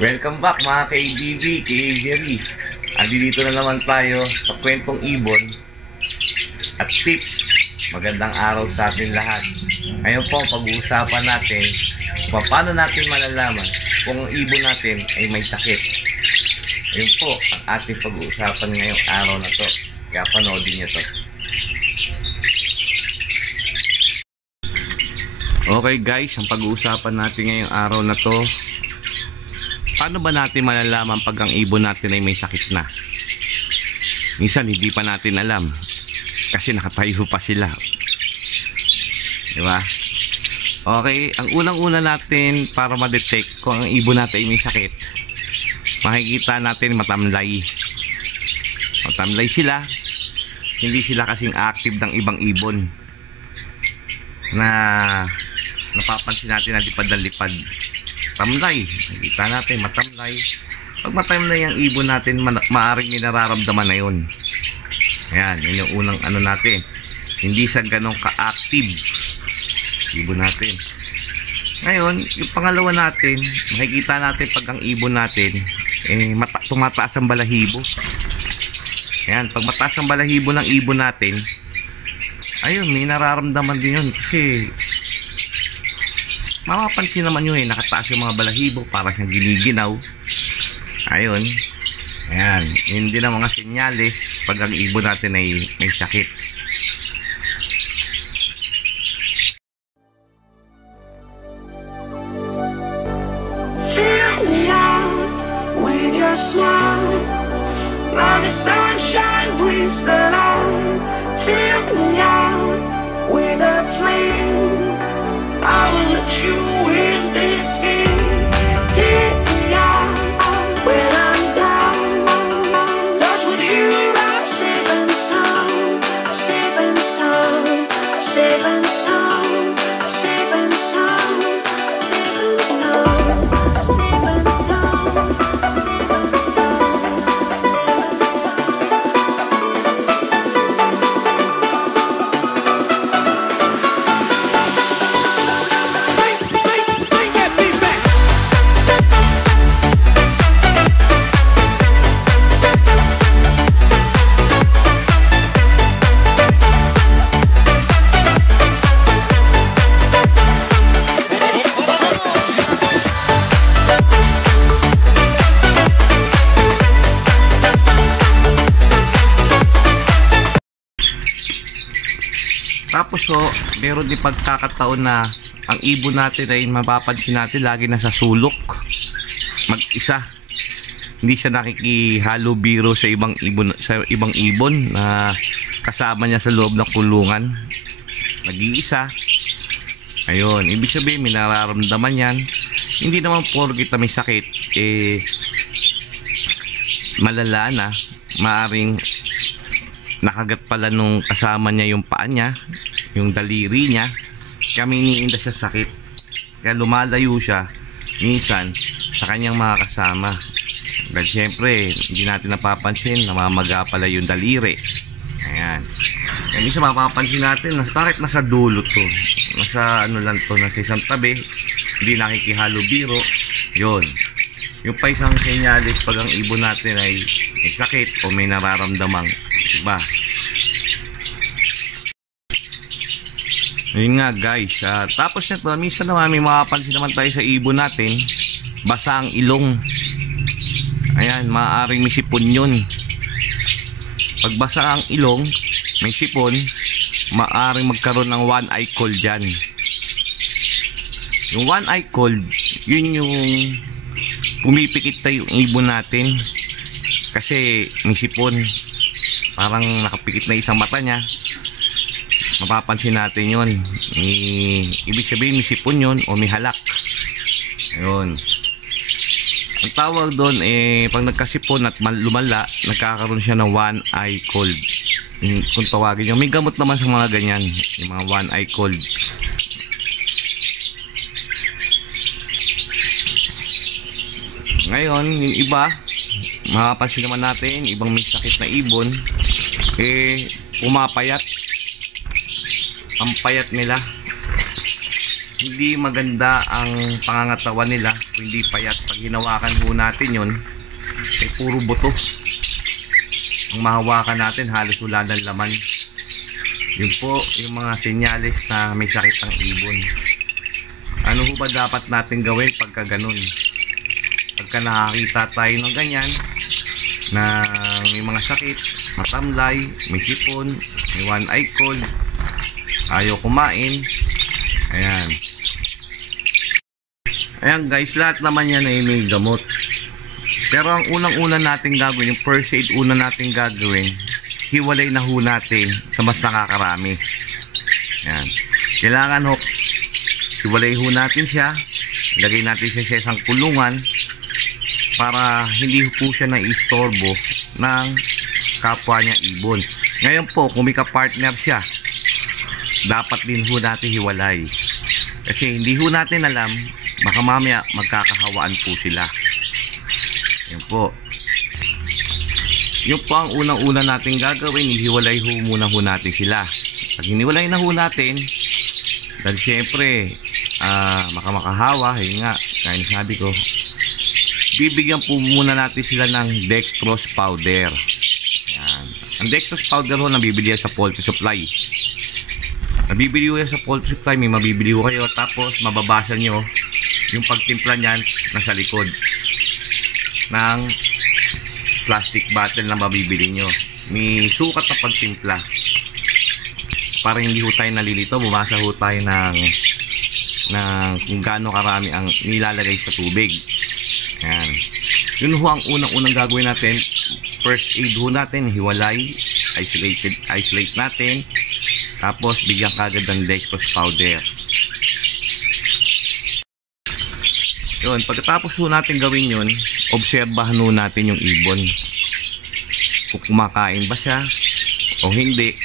Welcome back mga ka-ADV, ka-Jerry. Andito na naman tayo sa kwentong ibon at tips. Magandang araw sa atin lahat. Ngayon po, pag-uusapan natin kung paano natin malalaman kung ang ibon natin ay may sakit. Ayun po ang ating pag-uusapan ngayong araw na to. Kaya panoodin nyo to. Okay guys, ang pag-uusapan natin ngayong araw na to, paano ba natin malalaman pag ang ibon natin ay may sakit na? Minsan hindi pa natin alam kasi nakatayo pa sila, diba? Okay, ang unang-una natin para ma-detect kung ang ibon natin ay may sakit, makikita natin matamlay sila. Hindi sila kasing active ng ibang ibon na napapansin natin na lipad-lipad. Tamlay, nakikita natin matamlay. Pag matamlay ang ibon natin, maaaring may nararamdaman na yun. Ayan, yun yung unang ano natin. Hindi siya ganong ka-active ibon natin. Ngayon, yung pangalawa natin, makikita natin pag ang ibon natin tumataas ang balahibo. Ayan, pag mataas ang balahibo ng ibon natin, ayun, may nararamdaman din yun kasi mapapansin naman yun nakataas yung mga balahibo, para siyang giniginaw. Ayun, ayan, yun din ang mga senyales pag ang ibon natin ay may sakit. Fill me out with your smile, now the sunshine brings the light. Fill me out with a flame, I will let you in this game. Take me out when I'm down, 'cause with you I'm safe and sound. I'm safe and sound. I'm safe and sound. I'm safe and sound. I'm safe and sound. I'm safe and sound. I'm safe and sound. I'm safe and sound. Tapos meron din pagkakataon na ang ibon natin ay mapapansin natin lagi nasa sulok, mag-isa. Hindi siya nakikihalo biro sa ibang ibon na kasama niya sa loob ng kulungan. Nag-iisa. Ayun, ibig sabihin may nararamdaman yan. Hindi naman porkit na may sakit malala na. Maaring nakagat pala nung kasama niya yung paa niya, yung daliri niya, kami iniinda siya sakit, kaya lumalayo siya minsan sa kanyang mga kasama. Dahil syempre hindi natin napapansin, namamaga pala yung daliri. Ayan, kaya minsan mapapansin natin na bakit nasa dulo to, nasa ano lang to, nasa isang tabi, hindi nakikihalo biro. Yun yung pa isang senyalis pag ang ibon natin ay may sakit o may nararamdamang iba. Yun nga guys, tapos nito, minsan naman may makapansin naman tayo sa ibon natin, basa ang ilong. Ayan, maaaring may sipon yun. Pag basa ang ilong, may sipon, maaaring magkaroon ng one eye cold dyan. Yung one eye cold, yun yung pumipikit tayo yung ibon natin kasi may sipon, parang nakapikit na isang mata niya. Mapapansin natin yun, ibig sabihin may sipon yun o may halak. Ayun, ang tawag doon pag nagkasipon at lumala, nagkakaroon siya ng one eye cold, kung tawagin nyo. May gamot naman sa mga ganyan, yung mga one eye cold. Ngayon, yung iba, makapansin naman natin, ibang may sakit na ibon, pumapayat. Ang payat nila. hindi maganda ang pangangatawan nila, hindi payat. Pag hinawakan ho natin yun, ay puro buto. Ang mahawakan natin, halos wala ng laman. Yun po yung mga senyales na may sakit ang ibon. Ano ho ba dapat natin gawin pagka ganun? Pagka nakakita tayo ng ganyan, na may mga sakit, matamlay, may sipon, may one eye cold, ayaw kumain, ayan guys, lahat naman yan ay may gamot. Pero ang unang-una natin gagawin, yung first aid una natin gagawin, hiwalay na ho natin sa mas nakakarami. Ayan, kailangan ho hiwalay ho natin siya, lagay natin siya sa isang kulungan para hindi po siya na-istorbo ng kapwa niya ibon. Ngayon po, kung may ka-partner siya, dapat din ho natin hiwalay. Kasi hindi ho natin alam, baka mamaya magkakahawaan po sila. Yan po. Yun po ang unang-una natin gagawin, hiwalay ho muna ho natin sila. Pag hiniwalay na ho natin, dahil syempre, makahawa, yun nga, kaya sabi ko, bibigyan po muna natin sila ng dextrose powder. Yan. Ang dextrose powder ho, nabibili sa poultry supply. Nabibili ko yan sa poultry supply, may mabibili ko kayo, tapos mababasa nyo yung pagtimpla nyan nasa likod ng plastic bottle na mabibili nyo. May sukat na pagtimpla para hindi ho tayo nalilito. Bumasa ho tayo ng kung gaano karami ang nilalagay sa tubig. Yan. Yun ho ang unang-unang gagawin natin. First aid ho natin, hiwalay, isolate natin, tapos bigyan kagad ng dextrose powder. Yun, pagkatapos ho natin gawin yun, obserbahan ho natin yung ibon. Kung kumakain ba siya o hindi.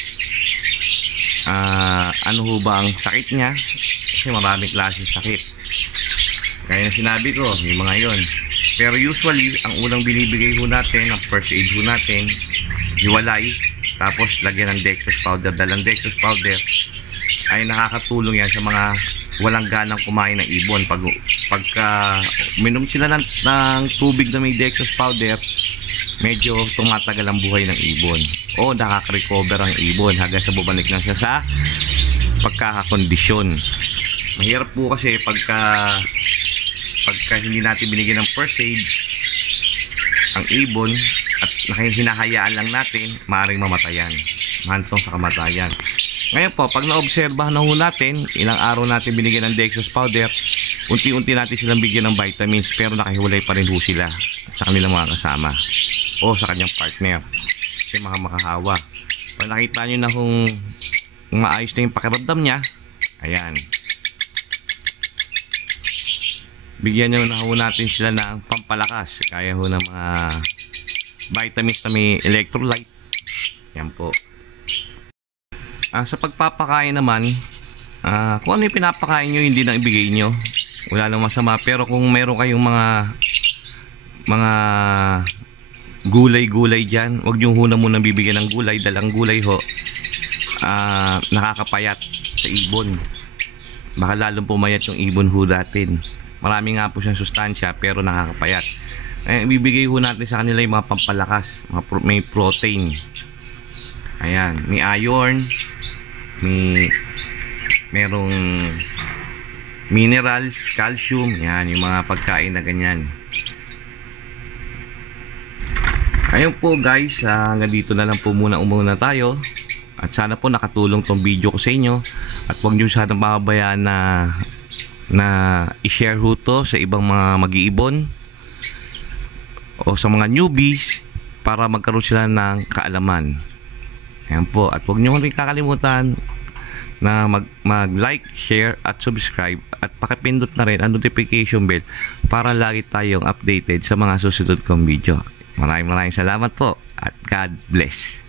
Ano ho ba ang sakit niya? Kasi maraming klase sakit. Kaya na sinabi ko, yung mga yon. Pero usually, ang unang binibigay ho natin, ang first aid ho natin, hiwalay, tapos lagyan ng dextrose powder. Dahil ang dextrose powder ay nakakatulong yan sa mga walang ganang kumain ng ibon. Pagka minom sila ng tubig na may dextrose powder, medyo tumatagal ang buhay ng ibon. O nakaka-recover ang ibon hanggang sa bumalik na siya sa pagkakakondisyon. Mahirap po kasi pagka hindi natin binigyan ng first aid ang ibon at hinahayaan lang natin, maaaring mamatayan, mahantong sa kamatayan. Ngayon po, pag naobserbahan na ho natin, ilang araw natin binigyan ng dextrose powder, unti-unti natin silang bigyan ng vitamins, pero nakahiwalay pa rin ho sila sa kanilang mga kasama o sa kanyang partner kasi makahawa. Pag nakita nyo na kung maayos na yung pakiramdam niya, ayan, bigyan nyo na ho natin sila ng pampalakas, kaya ho ng mga vitamins na may electrolyte. Yan po. Sa pagpapakain naman, kung ano yung pinapakain nyo, hindi na ibigay nyo, wala nang masama. Pero kung meron kayong mga gulay-gulay dyan, huwag nyo huna muna bibigyan ng gulay. Dahil ang gulay ho, nakakapayat sa ibon. Baka lalong pumayat yung ibon ho natin. Marami nga po siyang sustansya pero nakakapayat. Ibibigay ho natin sa kanila yung mga pampalakas, may protein. Ayan, may iron, merong minerals, calcium, yan yung mga pagkain na ganyan. Ayun po guys, hanggang dito na lang po muna tayo. At sana po nakatulong tong video ko sa inyo. At huwag nyo sana mababayaan na i-share ho to sa ibang mga mag-iibon o sa mga newbies para magkaroon sila ng kaalaman. Ayan po. At huwag nyo rin kakalimutan na mag-like, share at subscribe at pakipindot na rin ang notification bell para lagi tayong updated sa mga susunod kong video. Maraming salamat po at God bless.